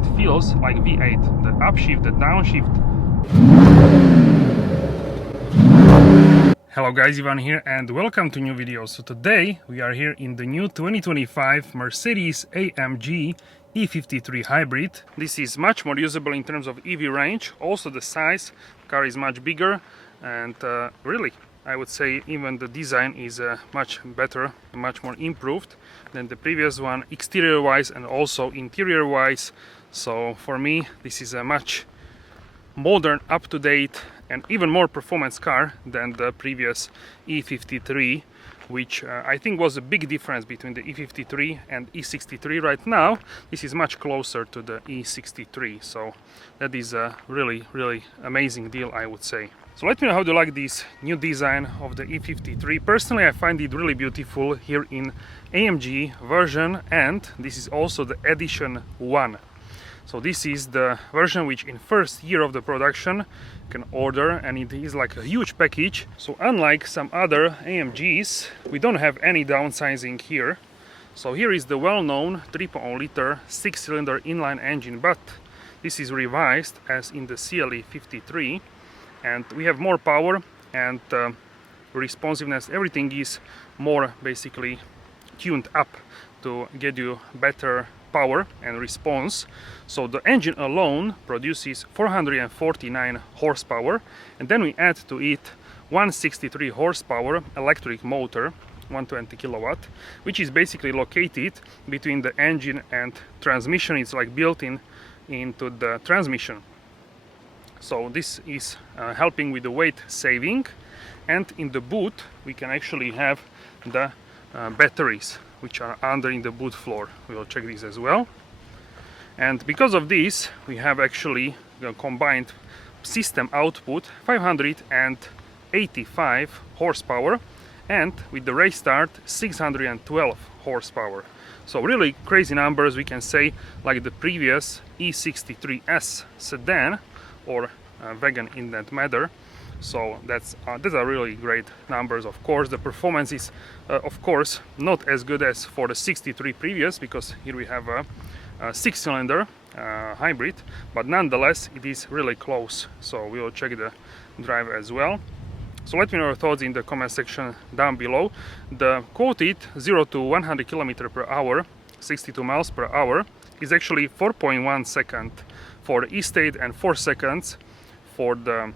it feels like V8. The upshift, the downshift. Hello guys, Ivan here and welcome to new video. So today we are here in the new 2025 Mercedes-AMG E53 Hybrid. This is much more usable in terms of EV range. Also the size, car is much bigger and really I would say even the design is much better, much more improved than the previous one, exterior wise and also interior wise. So for me this is a much modern, up-to-date and even more performance car than the previous E53, which I think was a big difference between the E53 and E63. Right now this is much closer to the E63, so that is a really amazing deal, I would say. So let me know how do you like this new design of the E53. Personally I find it really beautiful here in AMG version, and this is also the edition 1. So this is the version which in first year of the production you can order, and it is like a huge package. So unlike some other AMGs, we don't have any downsizing here. So here is the well-known 3.0 liter 6-cylinder inline engine, but this is revised as in the CLE 53, and we have more power and responsiveness. Everything is more basically tuned up to get you better power and response. So the engine alone produces 449 horsepower, and then we add to it 163 horsepower electric motor, 120 kilowatt, which is basically located between the engine and transmission. It's like built into the transmission. So this is helping with the weight saving, and in the boot we can actually have the batteries which are under in the boot floor. We will check this as well. And because of this we have actually the combined system output 585 horsepower, and with the race start 612 horsepower. So really crazy numbers, we can say, like the previous E63S sedan or wagon in that matter. So these are really great numbers. Of course the performance is of course not as good as for the 63 previous, because here we have a 6-cylinder hybrid, but nonetheless it is really close. So we will check the drive as well. So let me know your thoughts in the comment section down below. The quoted 0 to 100 km per hour, 62 miles per hour, is actually 4.1 seconds for the E-State and 4 seconds for the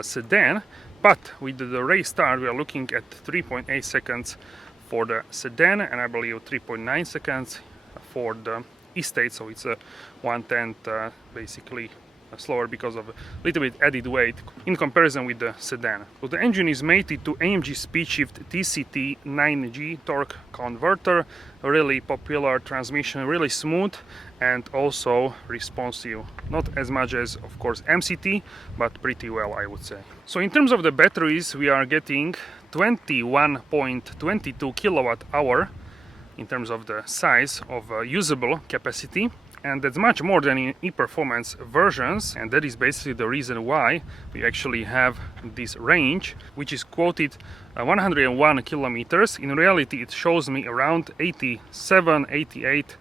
sedan, but with the race start we are looking at 3.8 seconds for the sedan, and I believe 3.9 seconds for the E-State. So it's a 1/10 basically slower because of a little bit added weight in comparison with the sedan. So the engine is mated to AMG SpeedShift TCT 9G torque converter, a really popular transmission, really smooth and also responsive. Not as much as of course MCT, but pretty well, I would say. So in terms of the batteries we are getting 21.22 kilowatt hour in terms of the size of usable capacity, and that's much more than in e-performance versions, and that is basically the reason why we actually have this range, which is quoted 101 kilometers. In reality it shows me around 87, 88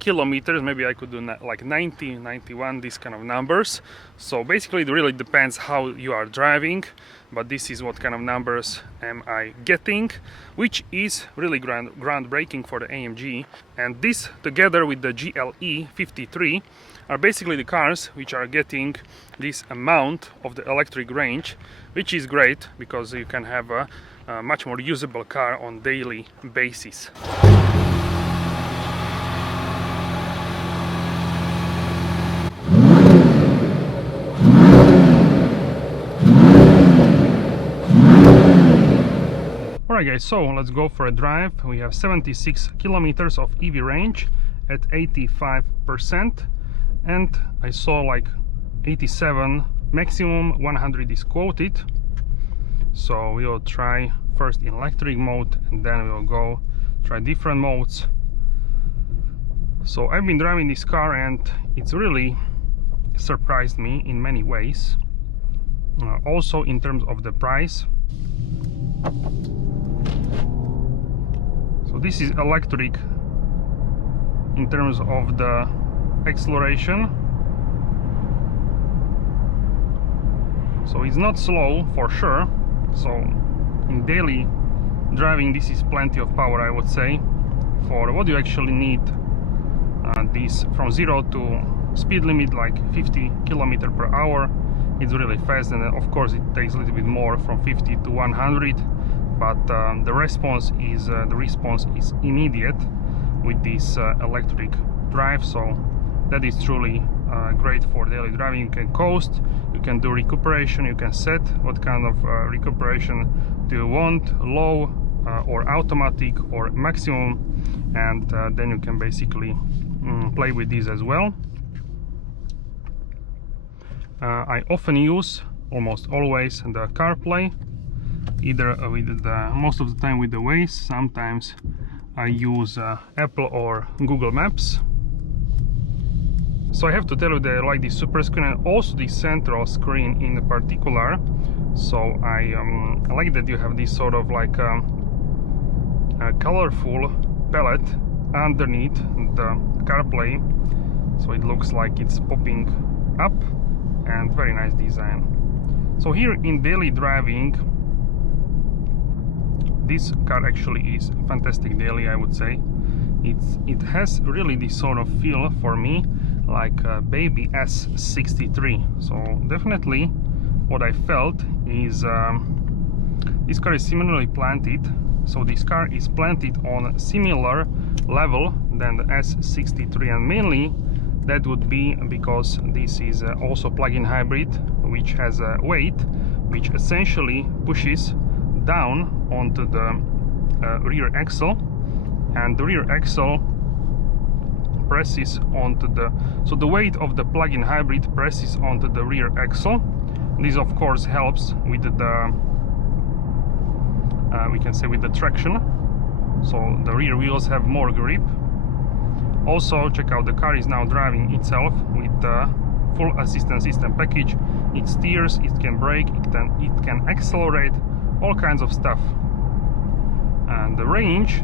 kilometers. Maybe I could do like 90, 91, these kind of numbers. So basically it really depends how you are driving, but this is what kind of numbers am I getting, which is really groundbreaking for the AMG. And this together with the GLE 53 are basically the cars which are getting this amount of the electric range, which is great because you can have a much more usable car on daily basis. Alright guys, so let's go for a drive. We have 76 kilometers of EV range at 85%, and I saw like 87 maximum, 100 is quoted. So we will try first in electric mode and then we will go try different modes. So I've been driving this car and it's really surprised me in many ways. Also in terms of the price. So this is electric in terms of the acceleration. So it's not slow for sure. So in daily driving this is plenty of power, I would say, for what you actually need. This from 0 to speed limit like 50 km/h. It's really fast, and of course it takes a little bit more from 50 to 100, but the response is immediate with this electric drive. So that is truly great for daily driving. You can coast, you can do recuperation, you can set what kind of recuperation do you want, low or automatic or maximum, and then you can basically play with these as well. I often use, almost always, the CarPlay, either with most of the time with the Waze. Sometimes I use Apple or Google Maps. So I have to tell you that I like this super screen and also the central screen in particular. So I like that you have this sort of like a colorful palette underneath the CarPlay, so it looks like it's popping up, and very nice design. So here in daily driving, this car actually is fantastic daily, I would say. It has really this sort of feel for me like a baby S63. So definitely what I felt is this car is similarly planted. So this car is planted on a similar level than the S63, and mainly that would be because this is also plug-in hybrid, which has a weight which essentially pushes down onto the rear axle, and the rear axle presses onto the, so the weight of the plug-in hybrid presses onto the rear axle. This of course helps with the we can say with the traction, so the rear wheels have more grip. Also check out, the car is now driving itself with the full assistance system package. It steers, it can brake, it can accelerate, all kinds of stuff. And the range,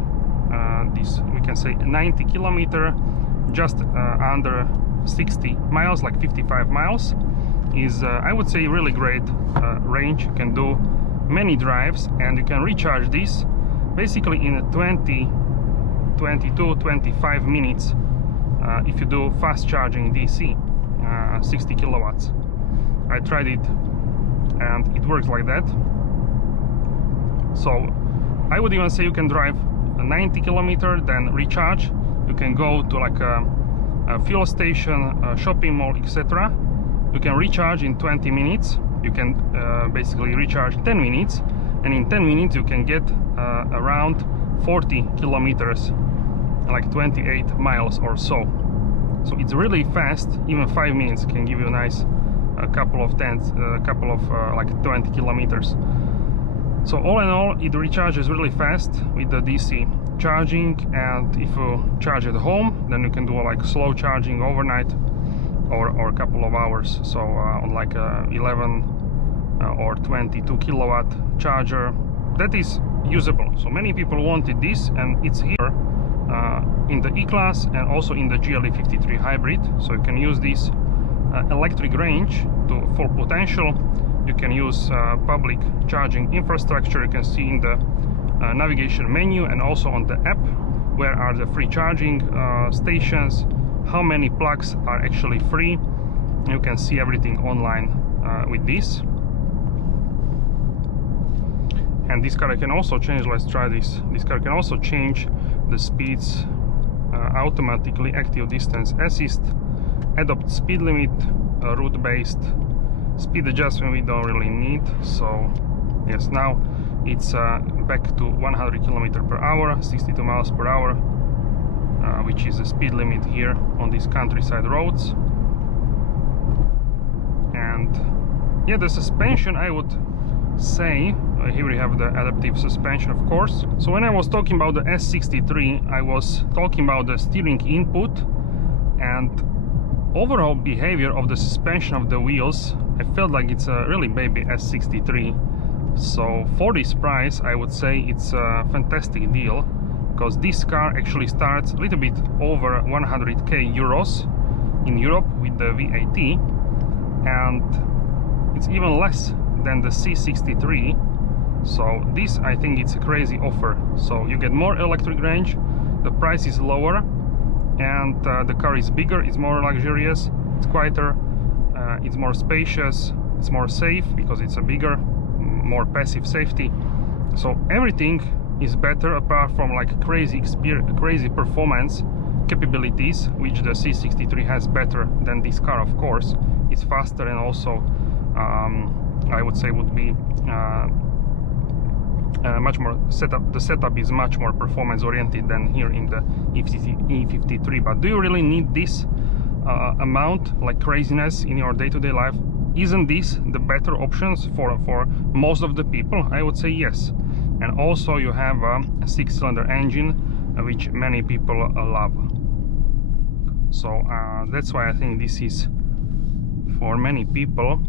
this we can say 90 km, just under 60 miles, like 55 miles, is I would say really great range. You can do many drives, and you can recharge this basically in 22-25 minutes if you do fast charging DC, 60 kilowatts. I tried it and it works like that. So I would even say you can drive 90 km, then recharge. You can go to like a fuel station, a shopping mall, etc. You can recharge in 20 minutes. You can basically recharge 10 minutes, and in 10 minutes you can get around 40 kilometers, like 28 miles or so. So it's really fast. Even 5 minutes can give you a nice couple of like 20 kilometers. So all in all, it recharges really fast with the DC charging, and if you charge at home, then you can do like slow charging overnight or a couple of hours. So on like a 11 or 22 kilowatt charger, that is usable. So many people wanted this, and it's here in the E-Class and also in the GLE53 Hybrid. So you can use this electric range to full potential. You can use public charging infrastructure. You can see in the navigation menu and also on the app where are the free charging stations, how many plugs are actually free. You can see everything online with this. And this car can also change, let's try this. This car can also change the speeds automatically, active distance assist, adopt speed limit, route based speed adjustment we don't really need. So yes, now it's back to 100 km/h, 62 miles per hour, which is the speed limit here on these countryside roads. And yeah, the suspension, I would say, here we have the adaptive suspension, of course. So when I was talking about the S63, I was talking about the steering input and overall behavior of the suspension of the wheels. I felt like it's a really baby S63. So for this price, I would say it's a fantastic deal, because this car actually starts a little bit over 100k euros. in Europe with the VAT, and it's even less than the C63. So this, I think it's a crazy offer. So you get more electric range, the price is lower, and the car is bigger, it's more luxurious, it's quieter, it's more spacious, it's more safe because it's a bigger, more passive safety. So everything is better apart from like crazy performance capabilities, which the C63 has better than this car. Of course, it's faster, and also I would say would be much more the setup is much more performance oriented than here in the E53. But do you really need this amount, like craziness, in your day-to-day life? Isn't this the better options for most of the people? I would say yes. And also you have a 6-cylinder engine, which many people love. So that's why I think this is, for many people,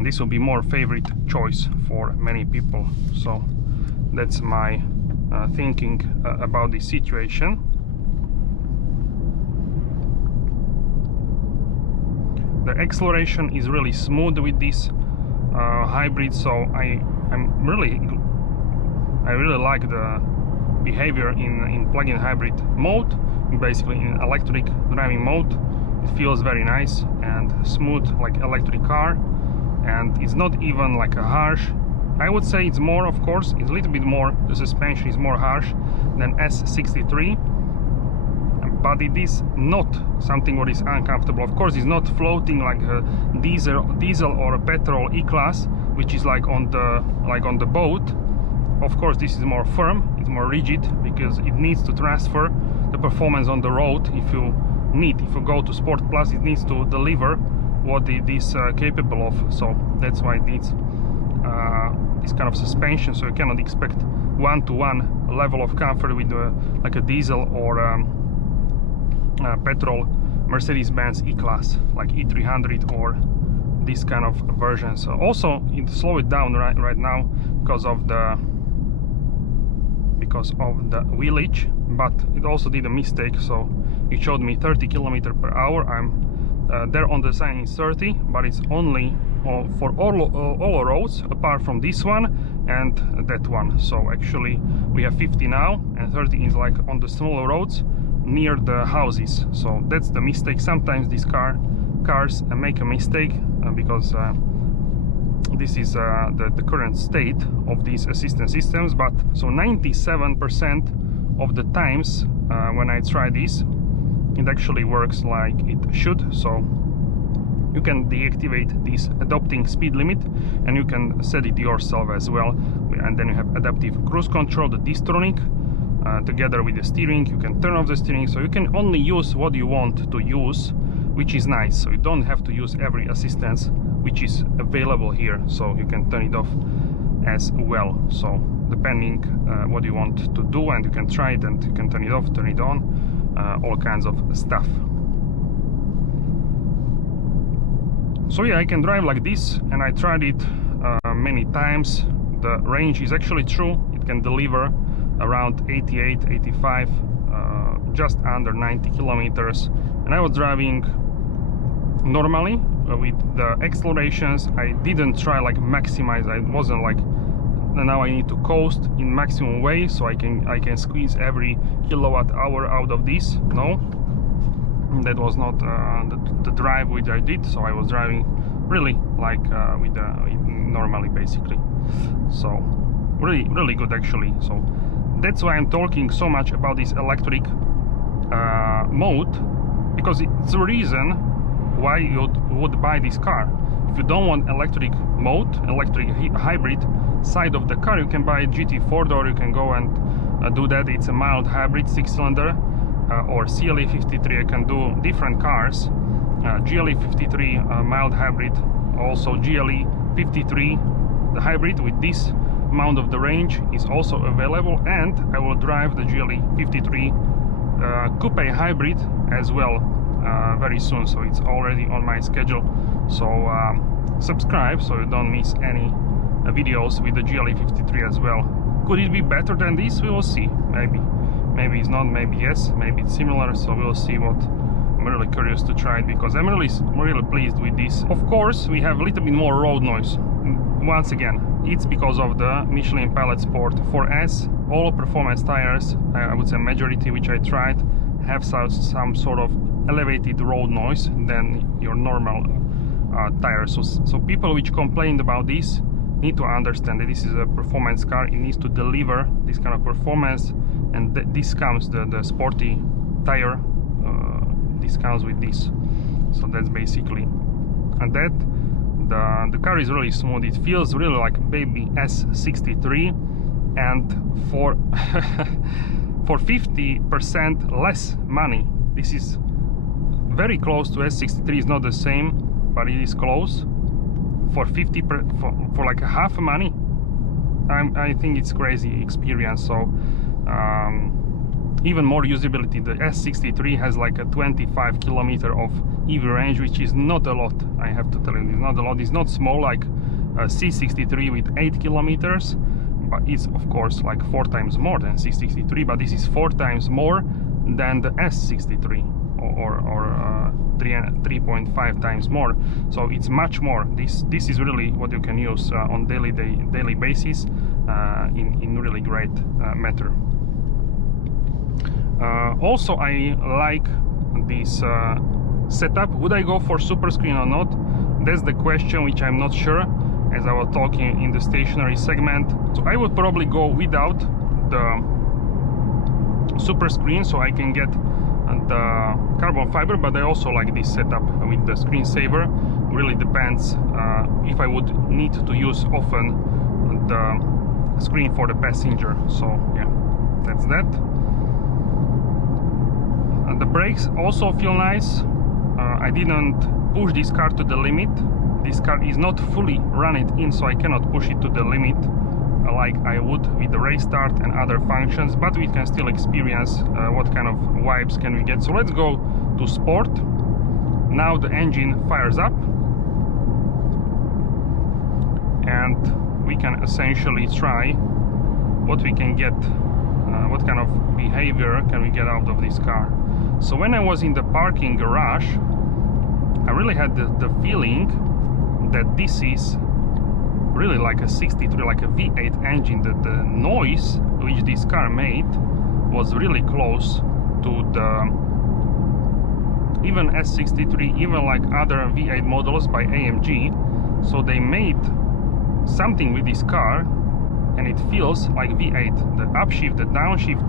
this will be more favorite choice for many people. So that's my thinking about this situation. The acceleration is really smooth with this hybrid, so I really like the behavior in plug-in hybrid mode. Basically in electric driving mode, it feels very nice and smooth like electric car, and it's not even like a harsh. I would say it's more, of course, it's a little bit more, the suspension is more harsh than S63, but it is not something what is uncomfortable. Of course, it's not floating like a diesel or a petrol E-Class, which is like on the boat. Of course, this is more firm, it's more rigid, because it needs to transfer the performance on the road. If you go to Sport Plus, it needs to deliver what it is capable of. So that's why it needs this kind of suspension. So you cannot expect one-to-one level of comfort with like a diesel or petrol Mercedes-Benz E-Class, like E300 or this kind of version. So also it slow it down right now because of the wheelage, but it also did a mistake. So it showed me 30 km/h. I'm there on the sign is 30, but it's only for all roads apart from this one and that one. So actually we have 50 now, and 30 is like on the smaller roads near the houses. So that's the mistake. Sometimes these cars make a mistake because this is the current state of these assistance systems. But so 97% of the times when I try this, it actually works like it should. So you can deactivate this adapting speed limit, and you can set it yourself as well. And then you have adaptive cruise control, the Distronic, together with the steering. You can turn off the steering, so you can only use what you want to use, which is nice. So you don't have to use every assistance which is available here, so you can turn it off as well. So depending what you want to do, and you can try it, and you can turn it off, turn it on, all kinds of stuff. So yeah, I can drive like this, and I tried it many times. The range is actually true. It can deliver around 88, 85, just under 90 kilometers. And I was driving normally with the accelerations. I didn't try like maximize. I wasn't like, now I need to coast in maximum way so I can squeeze every kilowatt hour out of this. No, that was not the drive which I did. So I was driving really like with normally, basically. So really good actually. So that's why I'm talking so much about this electric mode, because it's the reason why you would buy this car. If you don't want electric mode, electric hybrid side of the car, you can buy a GT4 door. You can go and do that. It's a mild hybrid 6-cylinder, or CLE53. You can do different cars. GLE53 mild hybrid, also GLE53 the hybrid with this amount of the range is also available, and I will drive the GLE53 coupe hybrid as well very soon. So it's already on my schedule. So subscribe so you don't miss any videos with the GLE53 as well. Could it be better than this? We will see. Maybe it's not, maybe yes, maybe it's similar. So we'll see what I'm really curious to try it because I'm really pleased with this. Of course, we have a little bit more road noise. Once again, it's because of the Michelin Pilot Sport 4S. All performance tires, I would say majority which I tried, have some sort of elevated road noise than your normal tires. So people which complained about this need to understand that this is a performance car. It needs to deliver this kind of performance, and this comes, the sporty tire, this comes with this. So that's basically, and that the car is really smooth. It feels really like a baby S63, and for for 50% less money, this is very close to S63. Is not the same, but it is close. For like half money, I think it's crazy experience. So even more usability. The S63 has like a 25 kilometer of EV range, which is not a lot. I have to tell you, it's not a lot. It's not small like a C63 with 8 kilometers, but it's of course like 4 times more than C63. But this is 4 times more than the S63, or 3.5 times more. So it's much more. This is really what you can use on daily basis in really great matter. Also, I like this setup. Would I go for super screen or not? That's the question which I'm not sure, as I was talking in the stationary segment. So I would probably go without the super screen, so I can get the carbon fiber, but I also like this setup with the screensaver. Really depends if I would need to use often the screen for the passenger. So yeah, that's that. The brakes also feel nice. I didn't push this car to the limit. This car is not fully run it in, so I cannot push it to the limit like I would with the race start and other functions, but we can still experience what kind of vibes can we get. So let's go to sport. Now the engine fires up, and we can essentially try what we can get, what kind of behavior can we get out of this car. So when I was in the parking garage, I really had the feeling that this is really like a 63, like a V8 engine. That the noise which this car made was really close to the even S63, even like other V8 models by AMG. So they made something with this car, and it feels like V8. The upshift, the downshift,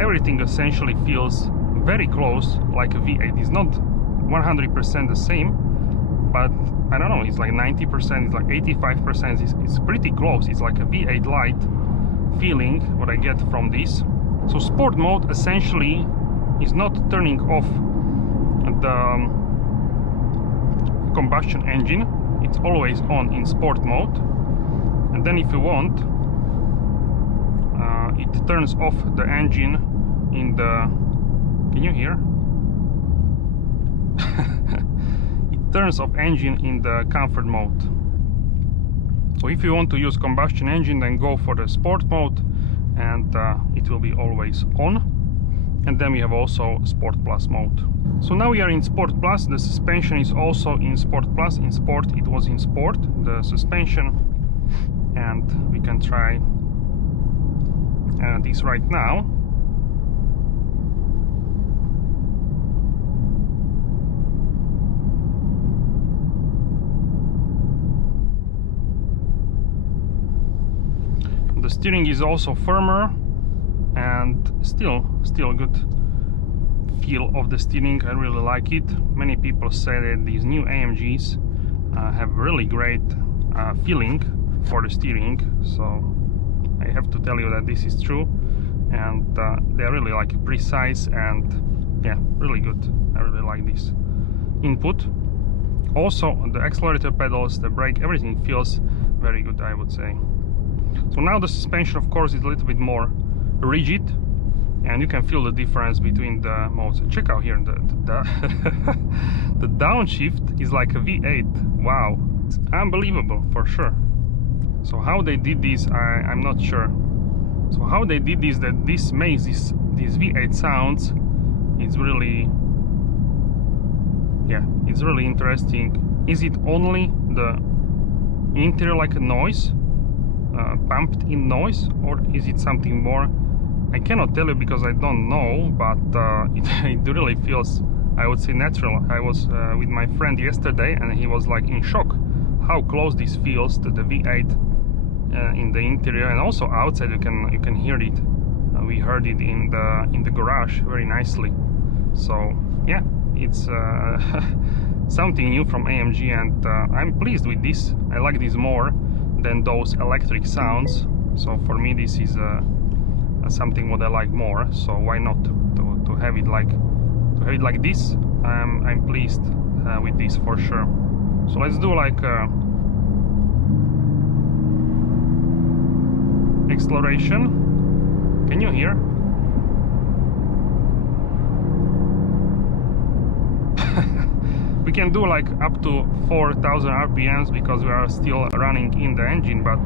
everything essentially feels very close like a V8. It's not 100% the same, but I don't know, it's like 90%, it's like 85%, it's pretty close. It's like a V8 light feeling what I get from this. So sport mode essentially is not turning off the combustion engine. It's always on in sport mode, and then if you want, it turns off the engine in the, can you hear? It turns off engine in the comfort mode. So if you want to use combustion engine, then go for the sport mode, and it will be always on. And then we have also Sport Plus mode. So now we are in Sport Plus. The suspension is also in Sport Plus. In Sport it was in Sport, the suspension, and we can try this right now. The steering is also firmer, and still good feel of the steering. I really like it. Many people say that these new AMGs have really great feeling for the steering, so I have to tell you that this is true, and they're really like precise and yeah, really good. I really like this input. Also the accelerator pedals, the brake, everything feels very good, I would say. So now the suspension, of course, is a little bit more rigid, and you can feel the difference between the modes. Check out here, the downshift is like a V8. Wow, it's unbelievable for sure. So how they did this, I'm not sure. So how they did this, that this makes these V8 sounds, it's really It's really interesting. Is it only the interior like a noise, pumped in noise, or is it something more? I cannot tell you because I don't know, but it really feels, I would say, natural. I was with my friend yesterday and he was like in shock how close this feels to the V8 in the interior, and also outside you can hear it. We heard it in the garage very nicely. So yeah, it's something new from AMG, and I'm pleased with this. I like this more than those electric sounds. So for me this is something what I like more. So why not to have it like this? I'm pleased with this for sure. So let's do like acceleration. Can you hear? We can do like up to 4,000 RPMs because we are still running in the engine, but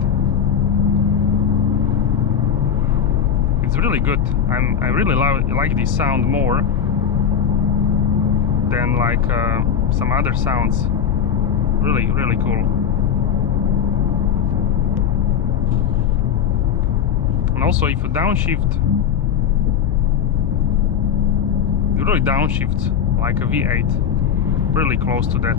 it's really good. I really like this sound more than like some other sounds. Really cool. And also if you downshift, you really downshift like a V8, really close to that.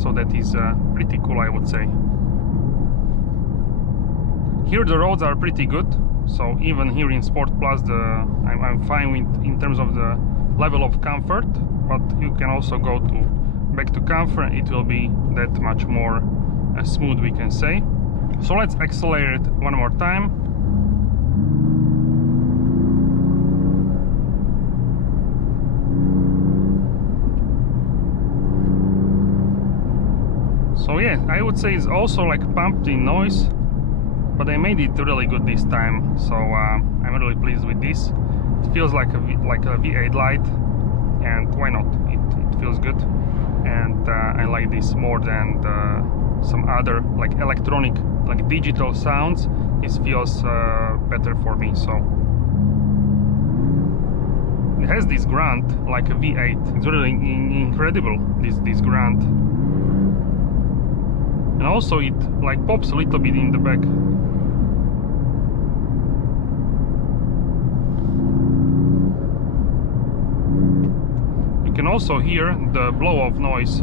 So that is pretty cool, I would say. Here the roads are pretty good, so even here in Sport Plus I'm fine with in terms of the level of comfort, but you can also go back to comfort. It will be that much more smooth, we can say. So let's accelerate one more time. So yeah, I would say it's also like pumped in noise, but I made it really good this time. So I'm really pleased with this. It feels like a V8 light, and why not? It feels good, and I like this more than some other like electronic, like digital sounds. This feels better for me. So it has this grunt like a V8. It's really incredible, this grunt. And also it like pops a little bit in the back. You can also hear the blow-off noise.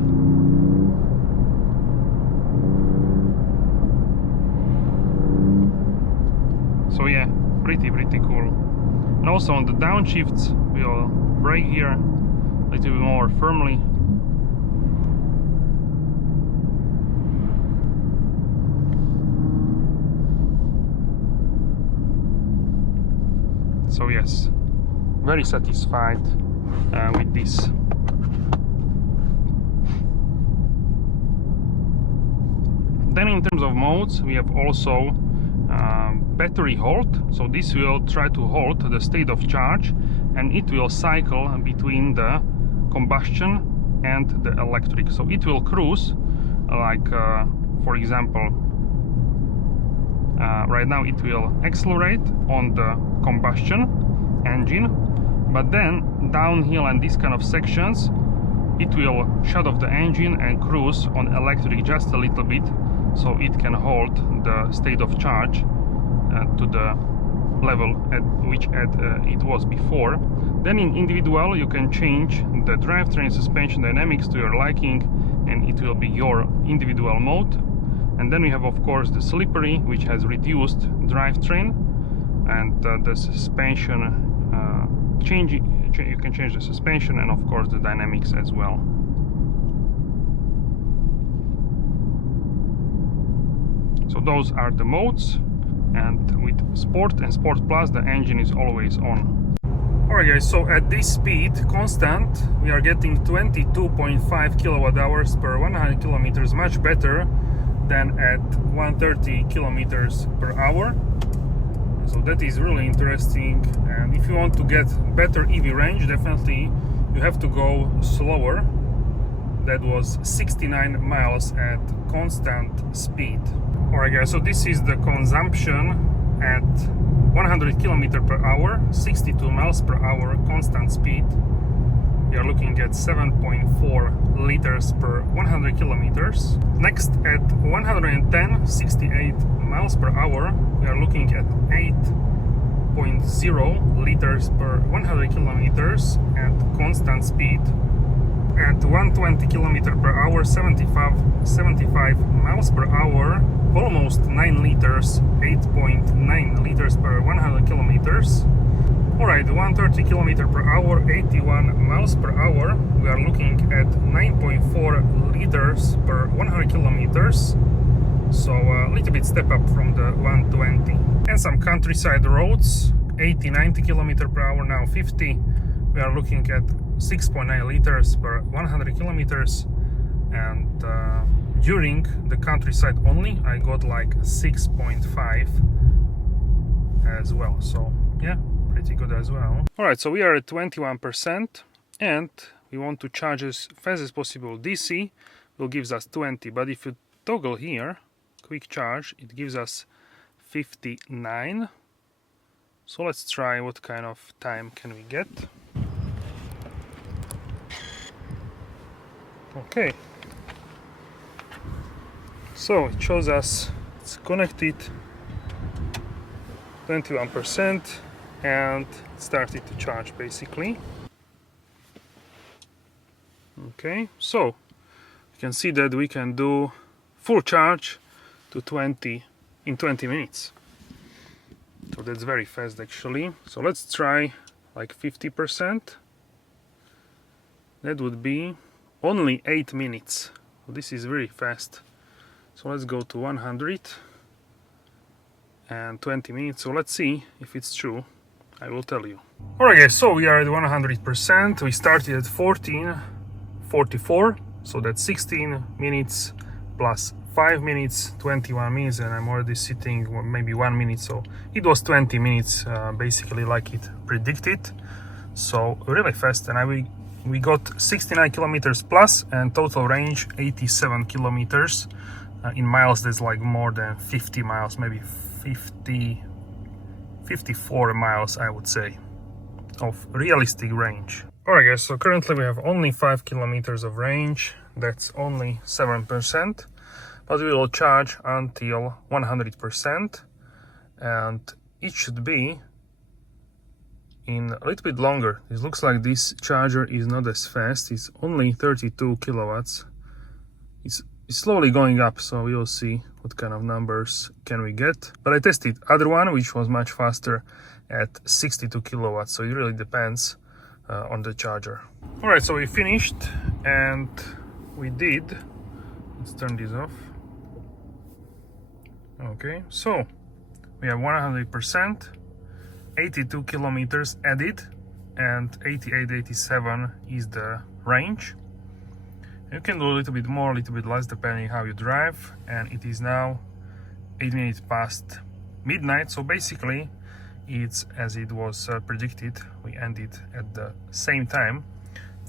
So yeah, pretty cool. And also on the downshifts, we'll brake here a little bit more firmly. So yes, very satisfied with this. Then in terms of modes, we have also battery halt. So this will try to halt the state of charge, and it will cycle between the combustion and the electric. So it will cruise like for example right now it will accelerate on the combustion engine, but then downhill and these kind of sections it will shut off the engine and cruise on electric just a little bit, so it can hold the state of charge to the level at which it was before. Then in individual you can change the drivetrain suspension dynamics to your liking, and it will be your individual mode. And then we have of course the slippery, which has reduced drivetrain, and the suspension you can change the suspension, and of course the dynamics as well. So those are the modes, and with Sport and Sport Plus the engine is always on. Alright guys, so at this speed, constant, we are getting 22.5 kilowatt hours per 100 kilometers, much better than at 130 kilometers per hour. So that is really interesting, and if you want to get better EV range, definitely you have to go slower. That was 69 miles at constant speed. Alright guys, so this is the consumption at 100 km per hour, 62 miles per hour constant speed. we are looking at 7.4 liters per 100 kilometers. Next, at 110.68 miles per hour, we are looking at 8.0 liters per 100 kilometers at constant speed. At 120 km per hour, 75 miles per hour, almost 9 liters, 8.9 liters per 100 kilometers. Alright, 130 km per hour, 81 miles per hour, we are looking at 9.4 liters per 100 kilometers. So a little bit step up from the 120. And some countryside roads, 80-90 km per hour, now 50. We are looking at 6.9 liters per 100 kilometers. And during the countryside only, I got like 6.5 as well. So yeah, pretty good as well. Alright, so we are at 21% and we want to charge as fast as possible. DC will give us 20, but if you toggle here, quick charge, it gives us 59. So let's try what kind of time can we get. Okay, so it shows us it's connected, 21%, and it started to charge basically. Okay, so you can see that we can do full charge to 20 in 20 minutes. So that's very fast actually. So let's try like 50%. That would be only 8 minutes. This is very fast. So let's go to 100 and 20 minutes. So let's see if it's true. I will tell you. Alright guys, so we are at 100%. We started at 14:44. So that's 16 minutes plus 5 minutes, 21 minutes, and I'm already sitting maybe 1 minute. So it was 20 minutes basically like it predicted. So really fast, and we got 69 kilometers plus and total range 87 kilometers. In miles that's like more than 50 miles, maybe 54 miles I would say of realistic range. Alright guys, so currently we have only 5 kilometers of range. That's only 7%, but we will charge until 100%, and it should be in a little bit longer. It looks like this charger is not as fast. It's only 32 kilowatts. It's slowly going up, so we will see what kind of numbers can we get. But I tested other one which was much faster at 62 kilowatts, so it really depends on the charger. Alright, so we finished and we did. Let's turn this off. Okay, so we have 100%, 82 kilometers added, and 87 is the range. You can do a little bit more, a little bit less depending how you drive, and it is now 8 minutes past midnight. So basically it's as it was predicted. We ended at the same time.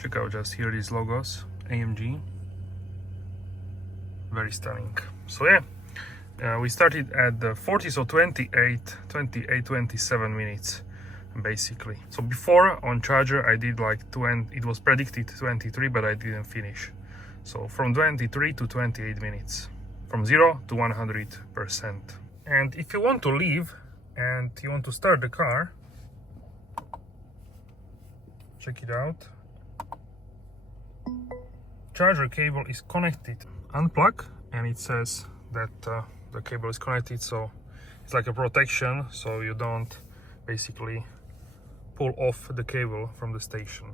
Check out just here these logos, AMG, very stunning. So yeah, we started at the 40, so 27 minutes basically. So before on charger I did like 20, it was predicted 23, but I didn't finish. So from 23 to 28 minutes, from 0 to 100%. And if you want to leave and you want to start the car, check it out. Charger cable is connected. Unplug, and it says that the cable is connected, so it's like a protection, so you don't basically pull off the cable from the station.